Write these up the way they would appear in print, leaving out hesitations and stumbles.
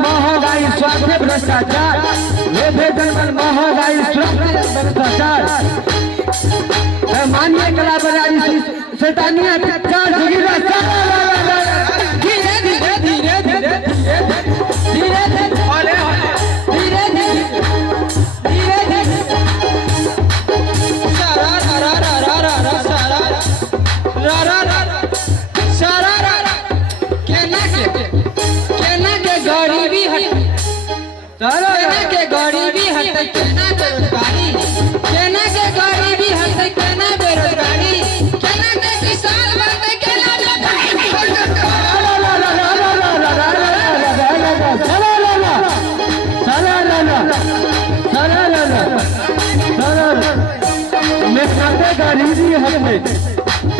महंगाई स्वास्थ्य भ्रष्टाचार महंगाई स्वास्थ्य भ्रष्टाचार माननीय कला बजारी सैतानिया गरीबी हटै केना बेरोजगारी केना के गरीबी हटै केना बेरोजगारी केना के किसान बनतै केना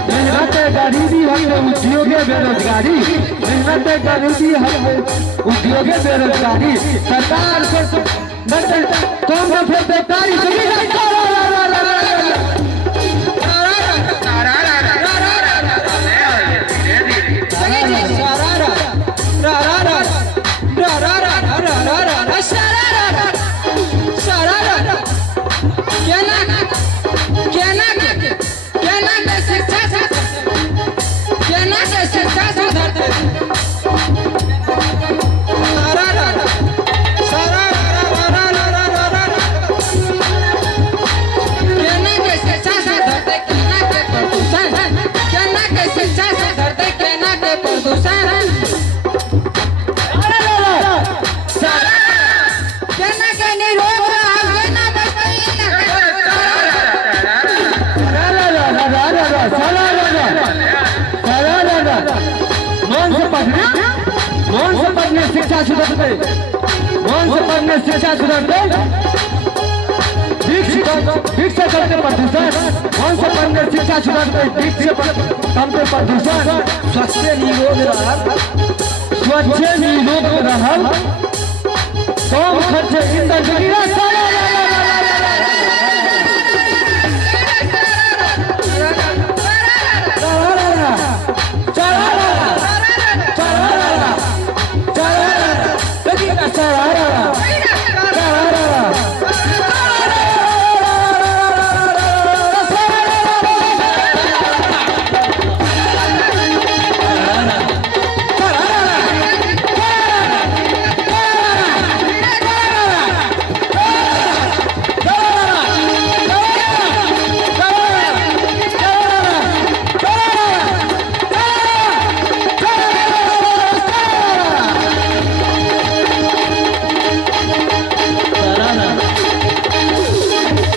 मेहनत गरीबी हटै उद्योग बेरोजगारी मेहनत गरीबी हटै उद्योग बेरोजगारी सरकार से कौन सा फिर बेकारी शिक्षा सुधरते शिक्षा सुधरते भिक्ष करते प्रदूषण कौन से पढ़ने शिक्षा सुधरते भिक्ष करते प्रदूषण स्वच्छ निरोग रहल कम खर्च ईंधन